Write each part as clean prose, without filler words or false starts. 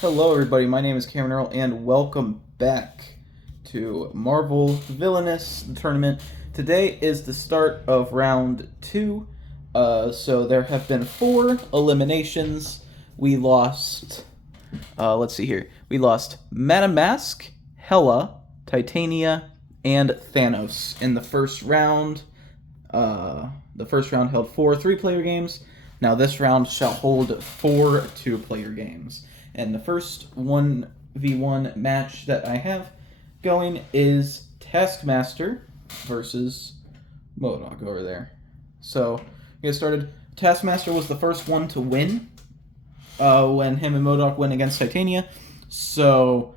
Hello everybody, my name is Cameron Earl and welcome back to Marvel Villainous, the tournament. Today is the start of round 2, so there have been 4 eliminations. We lost, let's see here, we lost M.O.D.O.K, Hela, Titania, and Thanos in the first round. The first round held 4 3-player games. Now this round shall hold 4 2-player games. And the first 1v1 match that I have going is Taskmaster versus M.O.D.O.K over there. So, get started. Taskmaster was the first one to win when him and M.O.D.O.K went against Titania. So,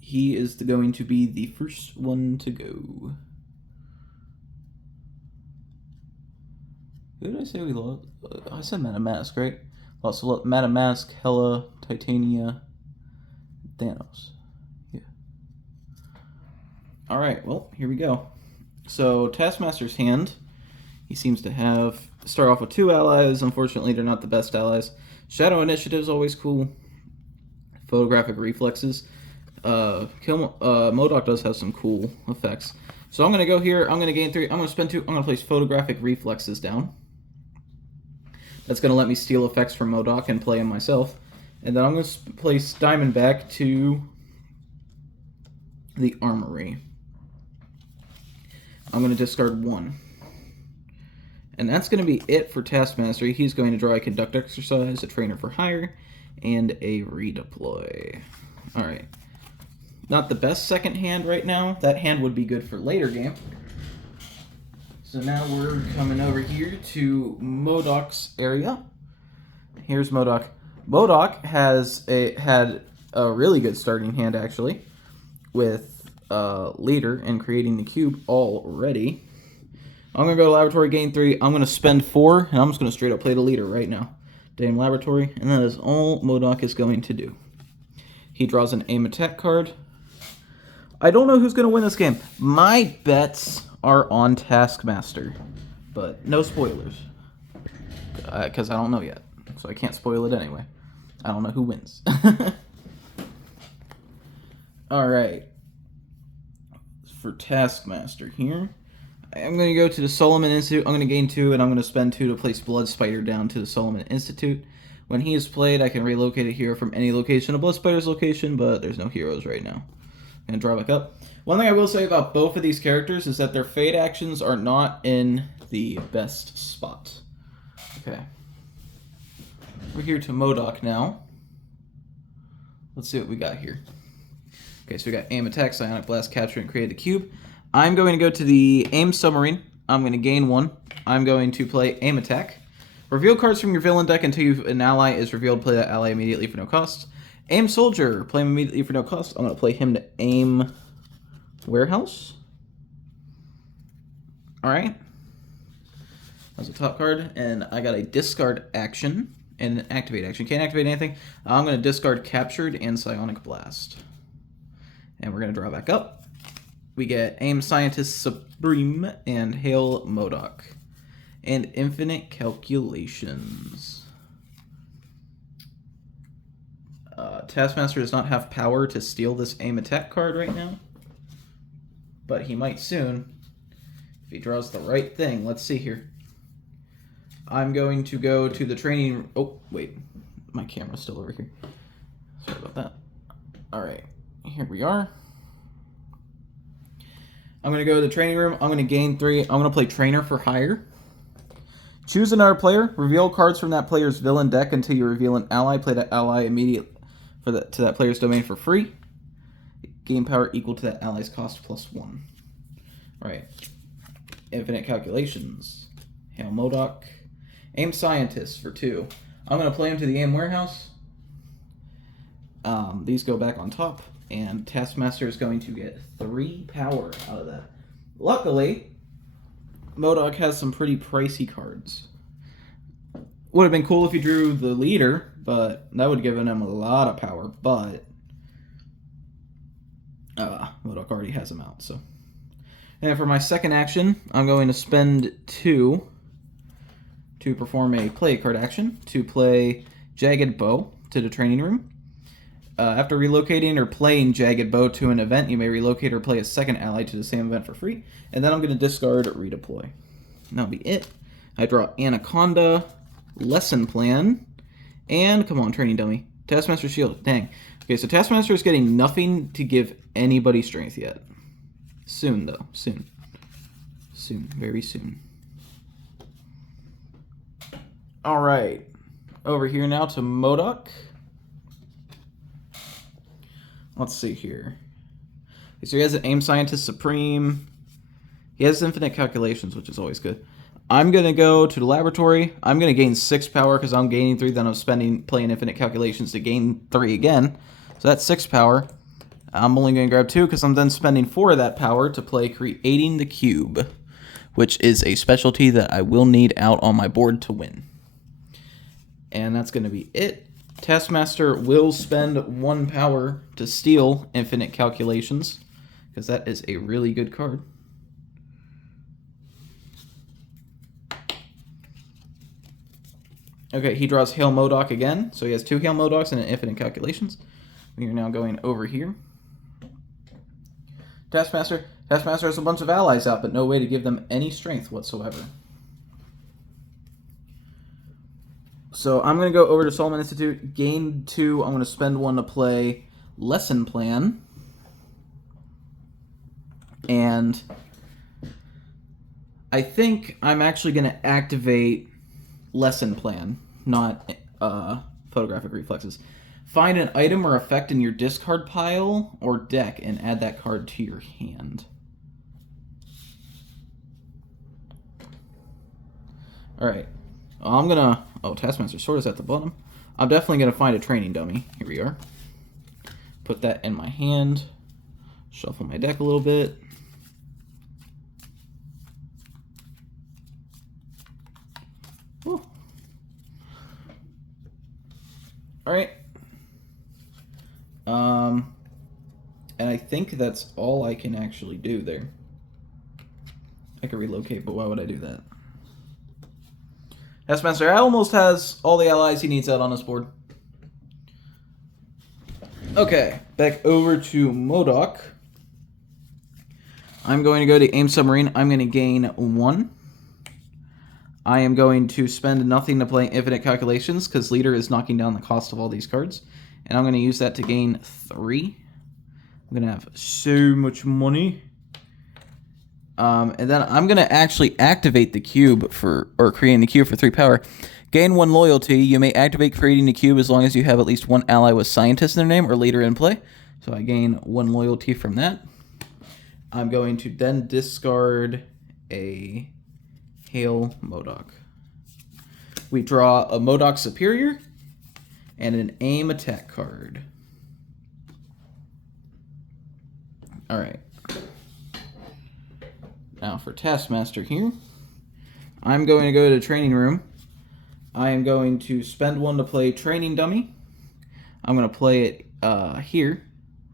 he is going to be the first one to go. Who did I say we lost? I said M.O.D.O.K, right? Lost M.O.D.O.K, Hela, Titania, Thanos. Yeah. Alright, well, here we go. So, Taskmaster's hand. He seems to start off with 2 allies. Unfortunately, they're not the best allies. Shadow Initiative is always cool. Photographic Reflexes. M.O.D.O.K does have some cool effects. So I'm going to go here. I'm going to gain 3. I'm going to spend 2. I'm going to place Photographic Reflexes down. That's going to let me steal effects from M.O.D.O.K and play them myself. And then I'm going to place Diamond back to the Armory. I'm going to discard 1. And that's going to be it for Taskmaster. He's going to draw a Conduct Exercise, a Trainer for Hire, and a Redeploy. Alright. Not the best second hand right now. That hand would be good for later game. So now we're coming over here to M.O.D.O.K's area. Here's M.O.D.O.K. M.O.D.O.K had a really good starting hand, actually, with Leader and creating the cube already. I'm going to go to Laboratory, gain 3. I'm going to spend 4, and I'm just going to straight up play the Leader right now. Damn Laboratory, and that is all M.O.D.O.K is going to do. He draws an M.O.D.O.K card. I don't know who's going to win this game. My bets are on Taskmaster, but no spoilers, because I don't know yet, so I can't spoil it anyway. I don't know who wins. Alright, for Taskmaster here, I'm going to go to the Solomon Institute. I'm going to gain 2, and I'm going to spend 2 to place Blood Spider down to the Solomon Institute. When he is played, I can relocate a hero from any location to Blood Spider's location, but there's no heroes right now. I'm going to draw back up. One thing I will say about both of these characters is that their fade actions are not in the best spot. Okay. We're here to M.O.D.O.K now. Let's see what we got here. Okay, so we got Aim Attack, Psionic Blast, Capture, and Create the Cube. I'm going to go to the Aim Submarine. I'm going to gain 1. I'm going to play Aim Attack. Reveal cards from your villain deck until an ally is revealed. Play that ally immediately for no cost. Aim Soldier. Play him immediately for no cost. I'm going to play him to Aim Warehouse. Alright. That's a top card. And I got a discard action and an activate action. Can't activate anything. I'm going to discard Captured and Psionic Blast. And we're going to draw back up. We get Aim Scientist Supreme and Hail M.O.D.O.K. And Infinite Calculations. Taskmaster does not have power to steal this Aim Attack card right now, but he might soon if he draws the right thing. Let's see here. I'm going to go to the training... Oh, wait. My camera's still over here. Sorry about that. Alright. Here we are. I'm going to go to the training room. I'm going to gain 3. I'm going to play Trainer for Hire. Choose another player. Reveal cards from that player's villain deck until you reveal an ally. Play that ally immediately to that player's domain for free. Gain power equal to that ally's cost plus 1. Alright. Infinite Calculations. Hail M.O.D.O.K. Aim Scientist for 2. I'm going to play him to the Aim Warehouse. These go back on top. And Taskmaster is going to get 3 power out of that. Luckily, M.O.D.O.K has some pretty pricey cards. Would have been cool if he drew the Leader, but that would have given him a lot of power, but M.O.D.O.K already has him out, so. And for my second action, I'm going to spend 2 to perform a play card action to play Jagged Bow to the training room. After relocating or playing Jagged Bow to an event, you may relocate or play a second ally to the same event for free. And then I'm going to discard Redeploy. And that'll be it. I draw Anaconda, Lesson Plan, and come on, Training Dummy. Taskmaster Shield. Dang. Okay, so Taskmaster is getting nothing to give anybody strength yet. Soon, though. Soon. Soon. Very soon. Alright. Over here now to M.O.D.O.K. Let's see here. So he has an Aim Scientist Supreme. He has infinite calculations, which is always good. I'm going to go to the laboratory. I'm going to gain 6 power because I'm gaining 3. Then I'm playing infinite calculations to gain 3 again. So that's 6 power. I'm only going to grab 2 because I'm then spending 4 of that power to play Creating the Cube, which is a specialty that I will need out on my board to win. And that's going to be it. Taskmaster will spend 1 power to steal infinite calculations, because that is a really good card. Okay, he draws Hail M.O.D.O.K again, so he has 2 Hail M.O.D.O.Ks and an infinite calculations. We are now going over here. Taskmaster has a bunch of allies out, but no way to give them any strength whatsoever. So I'm going to go over to Solomon Institute, gain 2, I'm going to spend 1 to play Lesson Plan. And I think I'm actually going to activate Lesson Plan, not Photographic Reflexes. Find an item or effect in your discard pile or deck and add that card to your hand. Alright. I'm gonna... Oh, Taskmaster Sword is at the bottom. I'm definitely gonna find a training dummy. Here we are. Put that in my hand. Shuffle my deck a little bit. Alright. And I think that's all I can actually do there. I could relocate, but why would I do that? Taskmaster almost has all the allies he needs out on his board. Okay, back over to M.O.D.O.K. I'm going to go to Aim Submarine. I'm going to gain 1. I am going to spend nothing to play Infinite Calculations because Leader is knocking down the cost of all these cards. And I'm going to use that to gain 3. I'm going to have so much money. And then I'm going to actually activate the cube creating the cube for 3 power. Gain 1 loyalty. You may activate creating the cube as long as you have at least 1 ally with scientist in their name or leader in play. So I gain 1 loyalty from that. I'm going to then discard a Hail M.O.D.O.K. We draw a M.O.D.O.K Superior and an Aim Attack card. Alright. Now for Taskmaster here, I'm going to go to the training room. I am going to spend 1 to play Training Dummy. I'm going to play it here,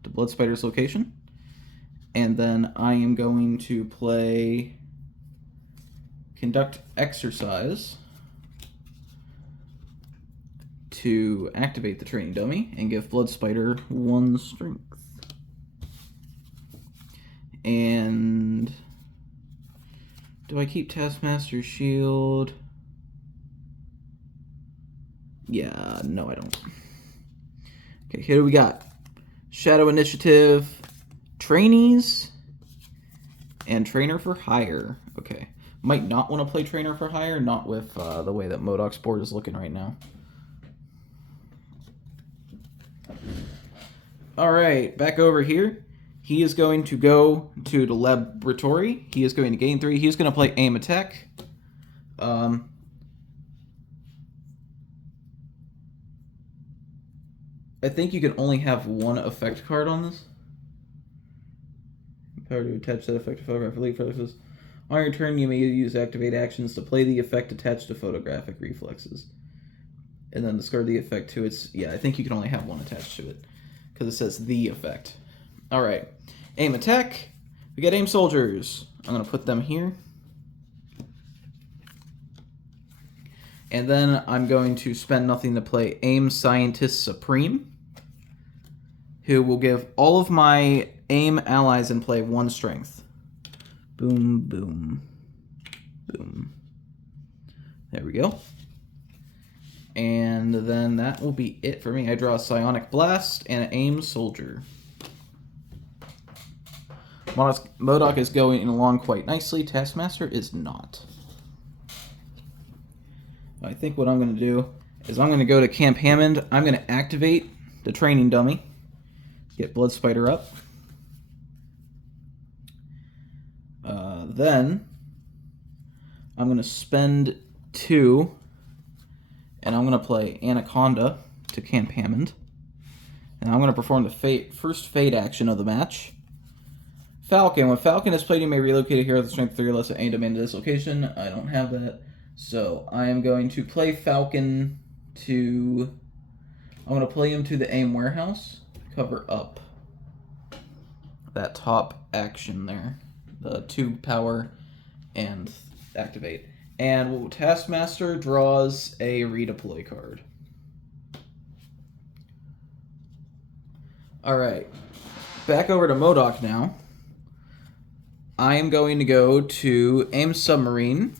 to Blood Spider's location. And then I am going to play Conduct Exercise to activate the Training Dummy and give Blood Spider 1 strength. And do I keep Taskmaster's Shield? Yeah, no I don't. Okay, here we got Shadow Initiative, Trainees, and Trainer for Hire. Okay, might not want to play Trainer for Hire, not with the way that M.O.D.O.K's board is looking right now. Alright, back over here. He is going to go to the laboratory. He is going to gain 3. He's going to play Aim Attack. I think you can only have 1 effect card on this. Power to attach that effect to photographic reflexes. On your turn, you may use activate actions to play the effect attached to photographic reflexes. And then discard the effect to its... Yeah, I think you can only have 1 attached to it. Because it says the effect. Alright. Aim Attack. We got Aim Soldiers. I'm going to put them here. And then I'm going to spend nothing to play AIM Scientist Supreme, who will give all of my AIM allies in play 1 strength. Boom, boom, boom. There we go. And then that will be it for me. I draw a Psionic Blast and an AIM Soldier. M.O.D.O.K is going along quite nicely. Taskmaster is not. I think what I'm going to do is I'm going to go to Camp Hammond. I'm going to activate the training dummy. Get Blood Spider up. Then I'm going to spend 2, and I'm going to play Anaconda to Camp Hammond. And I'm going to perform the first Fate action of the match. Falcon. When Falcon is played, you may relocate a hero with strength 3 or less at any domain to this location. I don't have that. So I am going to play Falcon to... I'm going to play him to the AIM warehouse. Cover up that top action there. The 2 power and activate. And Taskmaster draws a redeploy card. Alright. Back over to M.O.D.O.K now. I am going to go to AIM Submarine.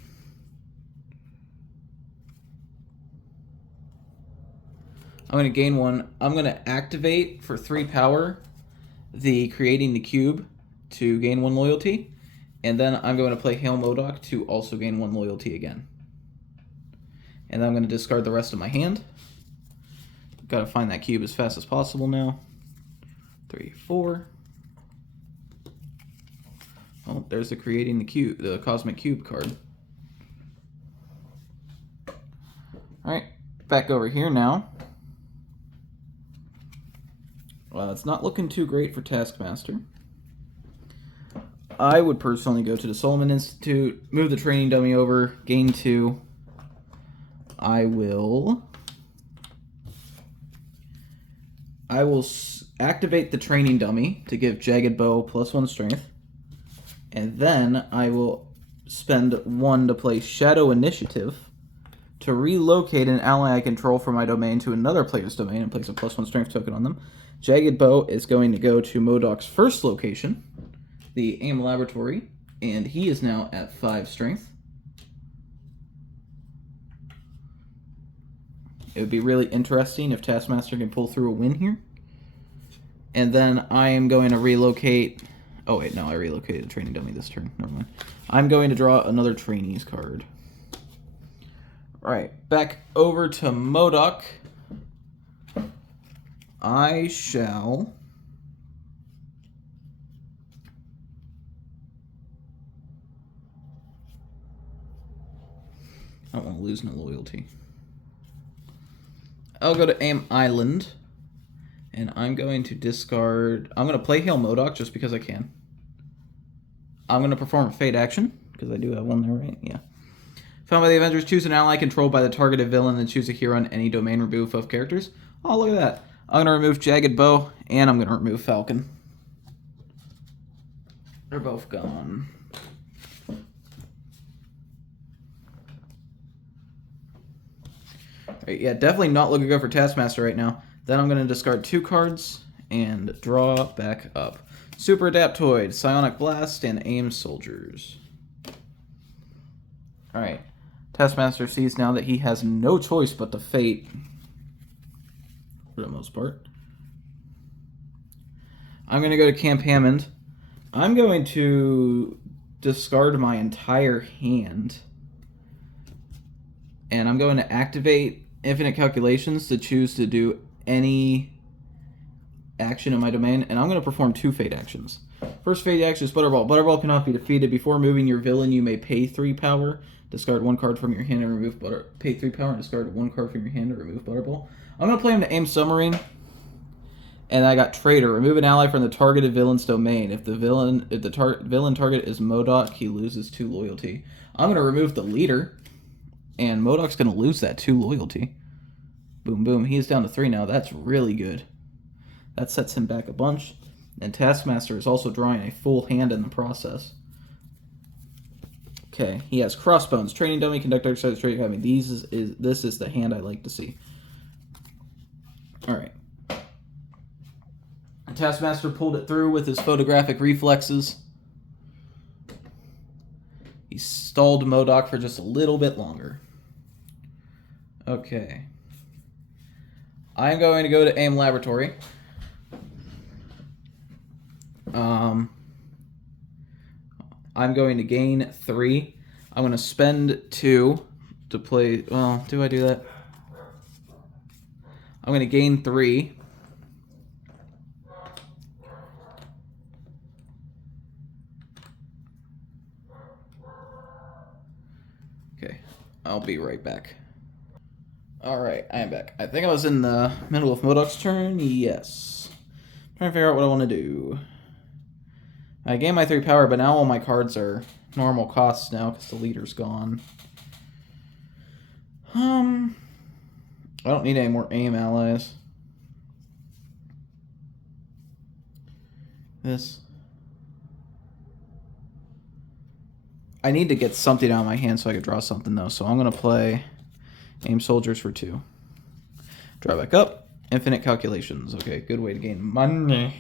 I'm going to gain 1. I'm going to activate for 3 power the Creating the Cube to gain 1 loyalty. And then I'm going to play Hail M.O.D.O.K to also gain 1 loyalty again. And then I'm going to discard the rest of my hand. Got to find that cube as fast as possible now. 3, 4. Oh, there's the Creating the Cube, the Cosmic Cube card. Alright, back over here now. Well, it's not looking too great for Taskmaster. I would personally go to the Solomon Institute, move the training dummy over, gain 2. I will activate the training dummy to give Jagged Bow +1 strength. And then I will spend 1 to play Shadow Initiative to relocate an ally I control from my domain to another player's domain and place a +1 strength token on them. Jagged Bow is going to go to M.O.D.O.K's first location, the AIM Laboratory, and he is now at 5 strength. It would be really interesting if Taskmaster can pull through a win here. And then I am going to relocate... Oh, wait, no, I relocated the training dummy this turn. Never mind. I'm going to draw another trainees card. Alright, back over to M.O.D.O.K. I shall... I don't want to lose no loyalty. I'll go to AIM Island. And I'm going to discard... I'm going to play Hail M.O.D.O.K just because I can. I'm going to perform a Fate action, because I do have one there, right? Yeah. Found by the Avengers, choose an ally controlled by the targeted villain, then choose a hero on any domain, remove both characters. Oh, look at that. I'm going to remove Jagged Bow, and I'm going to remove Falcon. They're both gone. Right, yeah, definitely not looking good for Taskmaster right now. Then I'm going to discard 2 cards and draw back up. Super Adaptoid, Psionic Blast, and AIM Soldiers. Alright. Taskmaster sees now that he has no choice but to Fate. For the most part. I'm going to go to Camp Hammond. I'm going to discard my entire hand. And I'm going to activate Infinite Calculations to choose to do any action in my domain, and I'm going to perform 2 Fate actions. First Fate action is Butterball. Butterball cannot be defeated. Before moving your villain, you may pay 3 power, discard 1 card from your hand, and remove pay 3 power, and discard 1 card from your hand, and remove Butterball. I'm going to play him to AIM Submarine, and I got Traitor. Remove an ally from the targeted villain's domain. If the villain target is M.O.D.O.K, he loses 2 loyalty. I'm going to remove the leader, and M.O.D.O.K's going to lose that 2 loyalty. Boom, boom. He is down to 3 now. That's really good. That sets him back a bunch. And Taskmaster is also drawing a full hand in the process. Okay, he has Crossbones, Training Dummy, Conductor Exercise, Training Academy. This is the hand I like to see. All right. Taskmaster pulled it through with his photographic reflexes. He stalled M.O.D.O.K for just a little bit longer. Okay. I'm going to go to AIM Laboratory. I'm going to gain 3. I'm going to spend 2 to play... Well, do I do that? I'm going to gain 3. Okay, I'll be right back. Alright, I am back. I think I was in the middle of M.O.D.O.K's turn. Yes. I'm trying to figure out what I want to do. I gained my 3 power, but now all my cards are normal costs now because the leader's gone. I don't need any more AIM allies. This. I need to get something out of my hand so I can draw something, though. So I'm going to play AIM Soldiers for 2. Draw back up. Infinite Calculations. Okay, good way to gain money.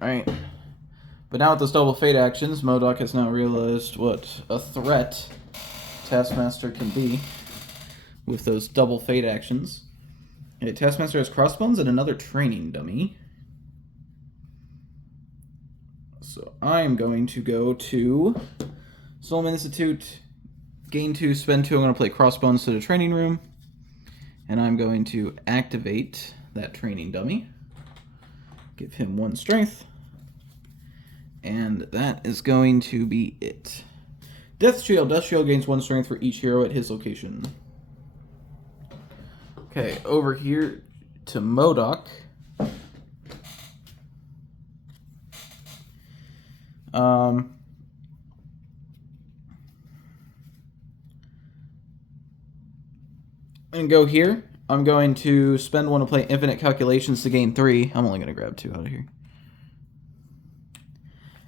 Right. But now with those double fate actions, M.O.D.O.K has now realized what a threat Taskmaster can be with those double fate actions. Okay, Taskmaster has Crossbones and another Training Dummy. So I'm going to go to Solomon Institute, gain 2, spend 2. I'm going to play Crossbones to the training room. And I'm going to activate that Training Dummy. Give him 1 strength. And that is going to be it. Death Shield. Death Shield gains 1 strength for each hero at his location. Okay, over here to M.O.D.O.K. And go here. I'm going to spend 1 to play Infinite Calculations to gain 3. I'm only going to grab 2 out of here.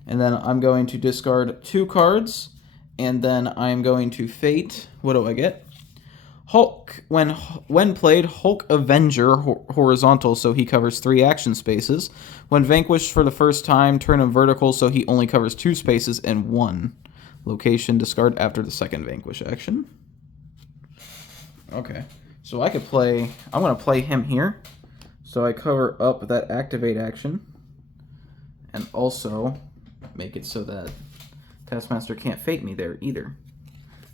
And then I'm going to discard 2 cards. And then I'm going to Fate. What do I get? Hulk. When played, Hulk Avenger horizontal, so he covers 3 action spaces. When vanquished for the first time, turn him vertical, so he only covers 2 spaces and 1 location. Discard after the second vanquish action. Okay. So I could play... I'm going to play him here. So I cover up that activate action. And also make it so that Taskmaster can't fate me there either.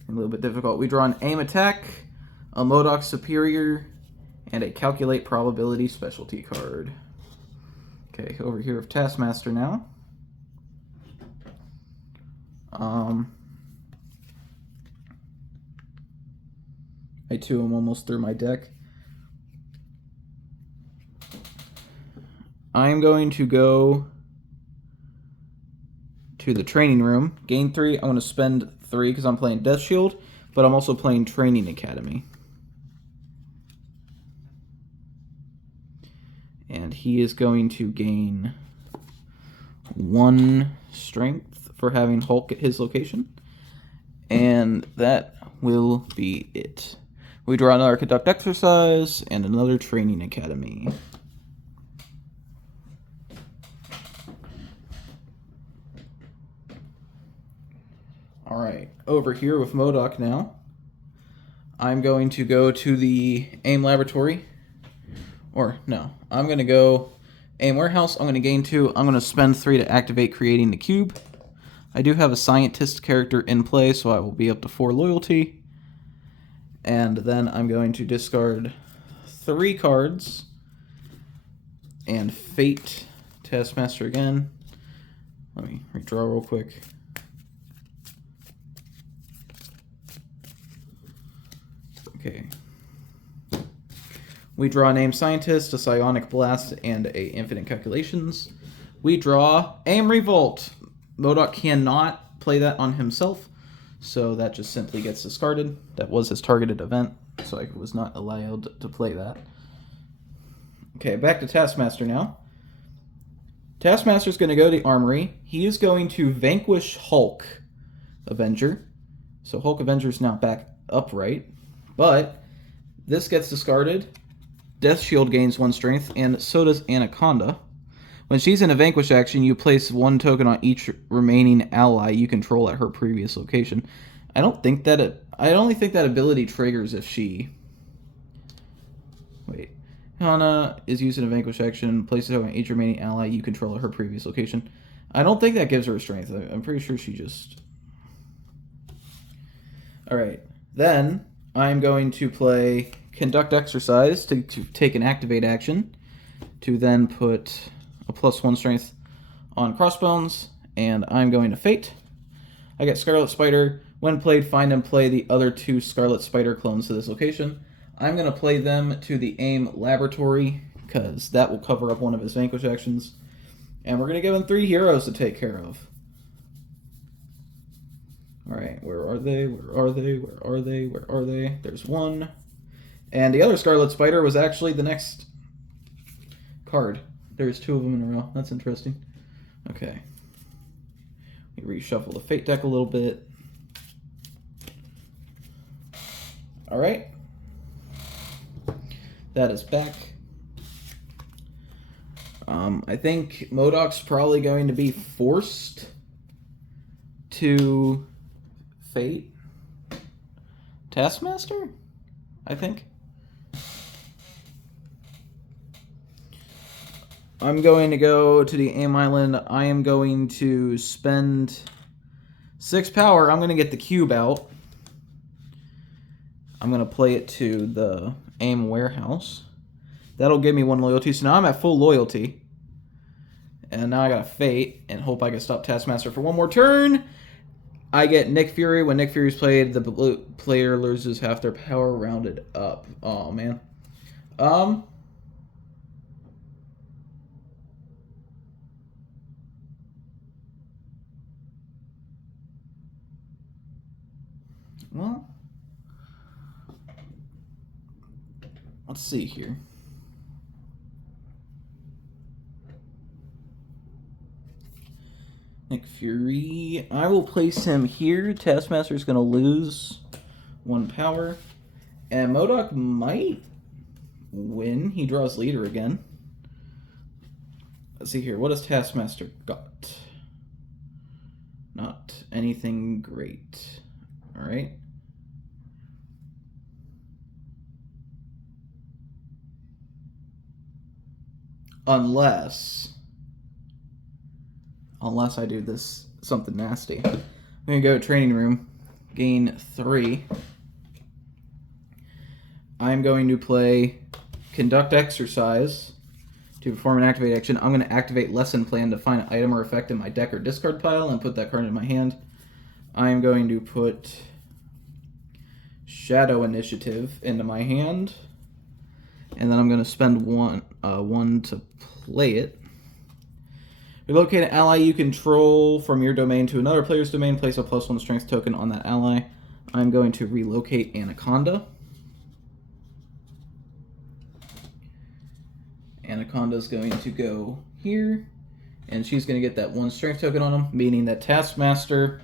A little bit difficult. We draw an aim attack, a M.O.D.O.K superior, and a calculate probability specialty card. Okay, over here with Taskmaster now. I too am almost through my deck. I'm going to go to the training room. Gain 3. I'm going to spend 3 because I'm playing Death Shield, but I'm also playing Training Academy. And he is going to gain 1 strength for having Hulk at his location. And that will be it. We draw another Conduct Exercise and another Training Academy. Alright, over here with M.O.D.O.K now. I'm going to go to the AIM Laboratory. Or, no, I'm going to go AIM Warehouse. I'm going to gain 2. I'm going to spend 3 to activate Creating the Cube. I do have a Scientist character in play, so I will be up to 4 loyalty. And then I'm going to discard 3 cards and Fate Taskmaster again. Let me redraw real quick. Okay. We draw a Named Scientist, a Psionic Blast, and a Infinite Calculations. We draw AIM Revolt. M.O.D.O.K cannot play that on himself, so that just simply gets discarded. That was his targeted event, so I was not allowed to play that. Okay, back to Taskmaster now. Taskmaster's going to go to the Armory. He is going to vanquish Hulk Avenger. So Hulk Avenger's now back upright. But this gets discarded. Death Shield gains 1 strength, and so does Anaconda. When she's in a Vanquish action, you place 1 token on each remaining ally you control at her previous location. I only think that ability triggers if she... Wait. Hana is used in a Vanquish action, places her on each remaining ally you control at her previous location. I don't think that gives her a strength. I'm pretty sure she just... Alright. Then, I'm going to play Conduct Exercise to take an Activate action, to then put a +1 strength on Crossbones, and I'm going to Fate. I get Scarlet Spider. When played, find and play the other 2 Scarlet Spider clones to this location. I'm going to play them to the AIM Laboratory, because that will cover up one of his Vanquish actions. And we're going to give him 3 heroes to take care of. Alright, where are they? Where are they? Where are they? Where are they? There's 1. And the other Scarlet Spider was actually the next card. There's 2 of them in a row. That's interesting. Okay. We reshuffle the Fate deck a little bit. Alright. That is back. I think M.O.D.O.K's probably going to be forced to Fate Taskmaster, I think. I'm going to go to the AIM Island. I am going to spend 6 power. I'm going to get the cube out. I'm going to play it to the AIM warehouse. That'll give me 1 loyalty. So now I'm at full loyalty. And now I got a Fate and hope I can stop Taskmaster for 1 more turn. I get Nick Fury. When Nick Fury's played, the blue player loses half their power rounded up. Oh, man. Well, let's see here. Nick Fury. I will place him here. Taskmaster's going to lose 1 power. And M.O.D.O.K might win. He draws leader again. Let's see here. What has Taskmaster got? Not anything great. Alright. Unless I do this something nasty. I'm going to go to training room, gain 3. I'm going to play Conduct Exercise to perform an activate action. I'm going to activate Lesson Plan to find an item or effect in my deck or discard pile and put that card in my hand. I'm going to put Shadow Initiative into my hand. And then I'm going to spend one to play it. Relocate an ally you control from your domain to another player's domain. Place a +1 strength token on that ally. I'm going to relocate Anaconda. Anaconda's going to go here. And she's going to get that 1 strength token on him, meaning that Taskmaster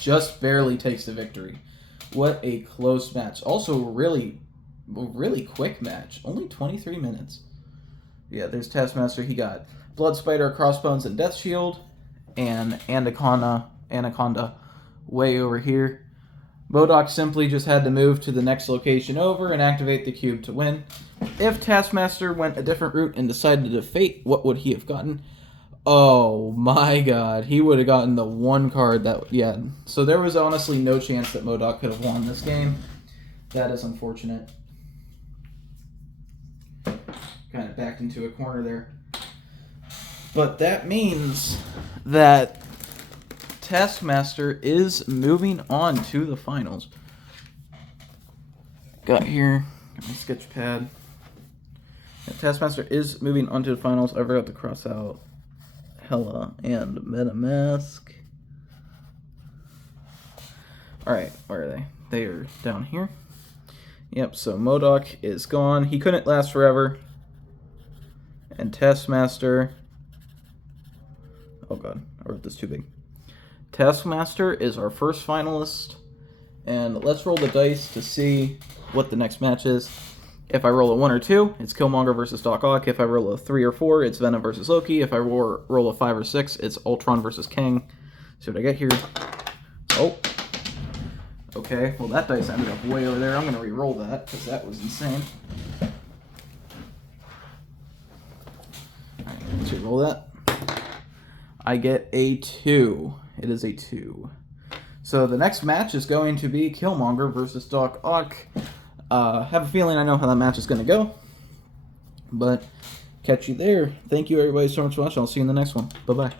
just barely takes the victory. What a close match. Also, really quick match. Only 23 minutes. Yeah, there's Taskmaster. He got Blood Spider, Crossbones, and Death Shield. And Anaconda way over here. M.O.D.O.K simply just had to move to the next location over and activate the cube to win. If Taskmaster went a different route and decided to Fate, what would he have gotten? Oh my god, he would have gotten the 1 card that, yeah. So there was honestly no chance that M.O.D.O.K could have won this game. That is unfortunate. Kind of backed into a corner there. But that means that Taskmaster is moving on to the finals. Got my sketch pad. Yeah, Taskmaster is moving on to the finals. I forgot to cross out Hela and MetaMask. Alright, where are they? They are down here. Yep, so M.O.D.O.K is gone. He couldn't last forever. And Taskmaster... Oh god, I wrote this too big. Taskmaster is our first finalist. And let's roll the dice to see what the next match is. If I roll a 1 or 2, it's Killmonger versus Doc Ock. If I roll a 3 or 4, it's Venom versus Loki. If I roll a 5 or 6, it's Ultron versus Kang. See what I get here. Oh. Okay, well that dice ended up way over there. I'm going to re-roll that, because that was insane. Alright, let's re-roll that. I get a 2. It is a 2. So the next match is going to be Killmonger versus Doc Ock. Have a feeling I know how that match is going to go. But catch you there. Thank you everybody so much for watching. I'll see you in the next one. Bye-bye.